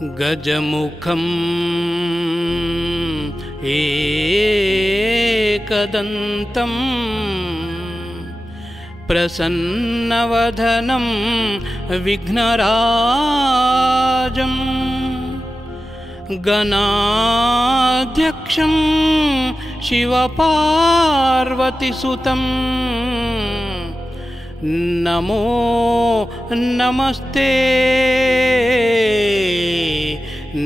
गजमुखं एकदन्तं प्रसन्नवदनं विघ्नराजं गणाध्यक्षं शिवपार्वतीसुतं नमो नमस्ते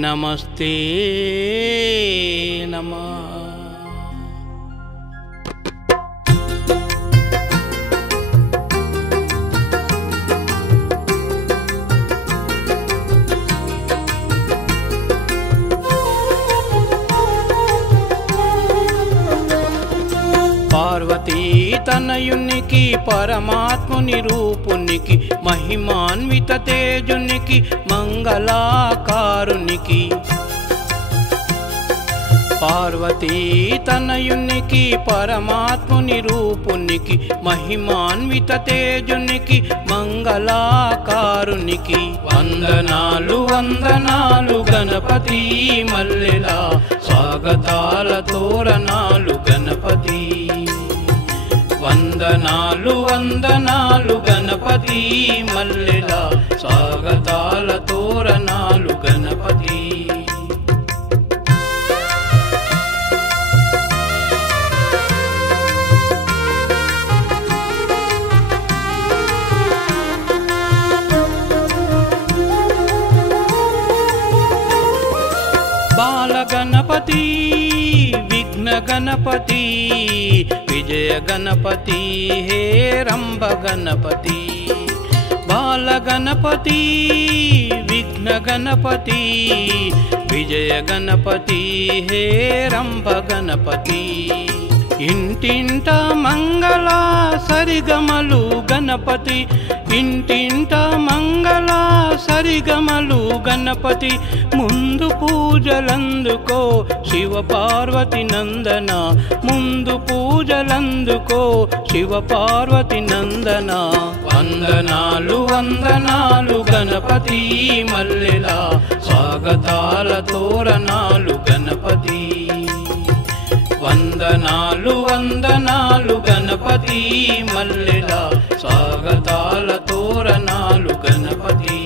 नमस्ते नमः। పార్వతీ తనయునికి పరమాత్ముని రూపునికి మహిమాన్విత తేజునికి మంగళాకారునికి పార్వతీ తనయునికి పరమాత్ముని రూపునికి మహిమాన్విత తేజునికి మంగళాకారునికి వందనాలు వందనాలు గణపతి మల్లెలా స్వాగతాల తోరణాలు గణపతి వందనాలు వందనాలు గణపతి మల్లెలా స్వాగతాల తోరణాలు గణపతి। बालगणपति विघ्न गणपति विजय गणपति हे रंभ गणपति बालगणपति विघ्न गणपति विजय गणपति हे रंभ गणपति इंटिंट मंगल सरिगमलु गणपति इंटिंट मंगल सरिगमलु गणपति ముందు పూజలందుకో శివ పార్వతి నందన ముందు పూజలందుకో శివ పార్వతి నందన వందనాలు వందనాలు గణపతి మల్లెలా స్వాగతాల తోరణాలు గణపతి వందనాలు వందనాలు గణపతి మల్లెలా స్వాగతాల తోరణాలు గణపతి।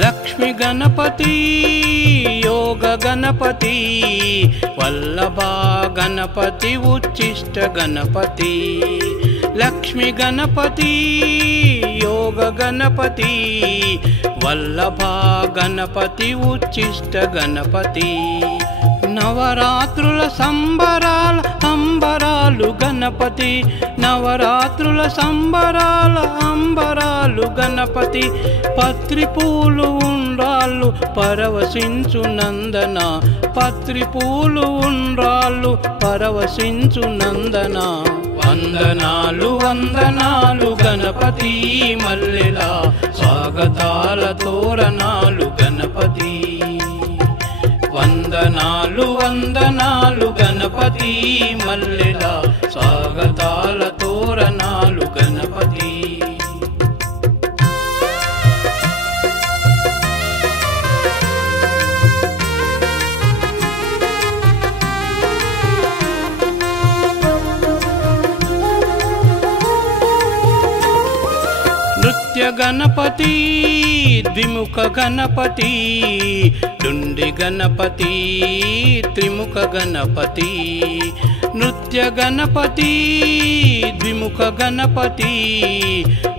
लक्ष्मी गणपति योग गणपति वल्लभा गणपति उच्चिष्ट गणपति लक्ष्मी गणपति योग गणपति वल्लभा गणपति उच्चिष्ट गणपति నవరాత్రుల సంబరాల అంబరాలు గణపతి నవరాత్రుల సంబరాల అంబరాలు గణపతి పత్రి పూలు ఉండ్రాళ్ళు పరవశించు నందన పత్రి పూలు ఉండ్రాళ్ళు పరవశించు నందన వందనాలు వందనాలు గణపతి మల్లెలా స్వాగతాల తోరణాలు గణపతి వందనాలు వందనాలు గణపతి మల్లెలా స్వాగతాల తోరణాలు గణపతి। नृत्य गणपति द्विमुख गणपति डुंडी गणपति त्रिमुख गणपति नृत्य गणपति द्विमुख गणपति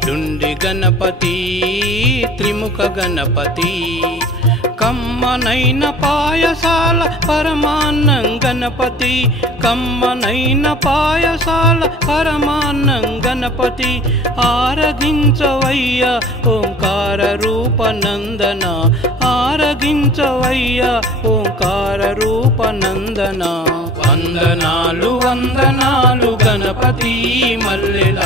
डुंडी गणपति त्रिमुख गणपति కమ్మనైన పాయసాల పరమాన్నం గణపతి కమ్మనైన పాయసాల పరమాన్నం గణపతి ఆరగించవయ్య ఓంకార రూప నందన ఆరగించవయ్య ఓంకార రూప నందన వందనాలు వందనాలు గణపతి మల్లెల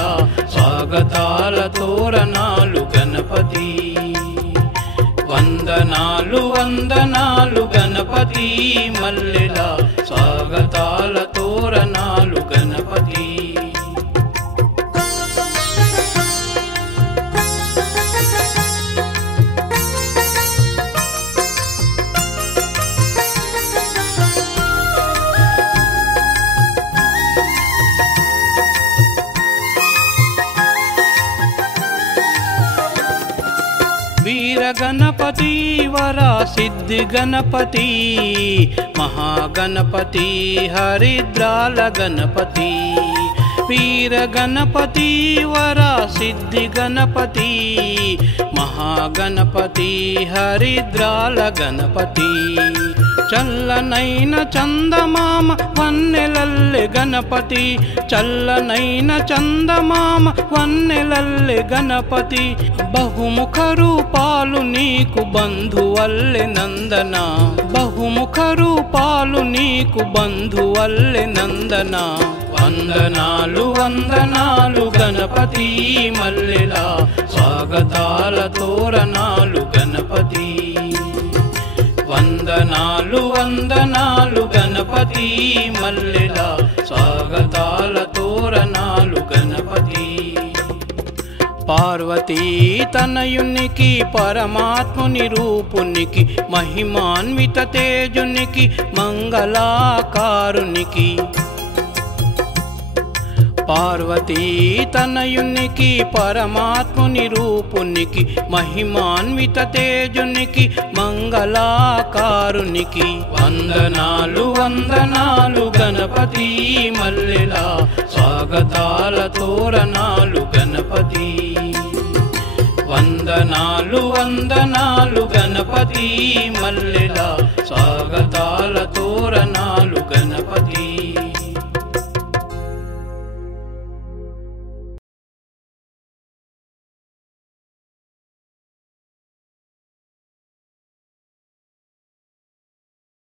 స్వాగతాల తోరణాలు గణపతి వందనాలు వందనాలు గణపతి మల్లెల స్వాగతాల తోరణాలు గణపతి వీర గణపతి వర సిద్ధి గణపతి మహాగణపతి హరిద్రాల గణపతి వీర గణపతి వర సిద్ధి గణపతి మహాగణపతి హరిద్రాల గణపతి చల్లనైన చందమామ వన్నెలల్లె గణపతి చల్లనైన చందమామ వన్నెలల్లె గణపతి బహుముఖ రూపాలు నీకు బంధువల్లె నందన బహుముఖ రూపాలు నీకు బంధువల్లె నందన వందనాలు వందనాలు గణపతి మల్లెల స్వాగతాల తోరణాలు గణపతి వందనాలు వందనాలు గణపతి మల్లెల స్వాగతాల తోరణాలు గణపతి పార్వతీ తనయునికి పరమాత్ముని రూపునికి మహిమాన్విత తేజునికి మంగళాకారునికి పార్వతీ తనయునికి పరమాత్ముని రూపునికి మహిమాన్విత తేజునికి మంగళాకారునికి వందనాలు వందనాలు గణపతి మల్లెల స్వాగతాల తోరణాలు గణపతి వందనాలు వందనాలు గణపతి మల్లెల స్వాగతాల తోరణాలు గణపతి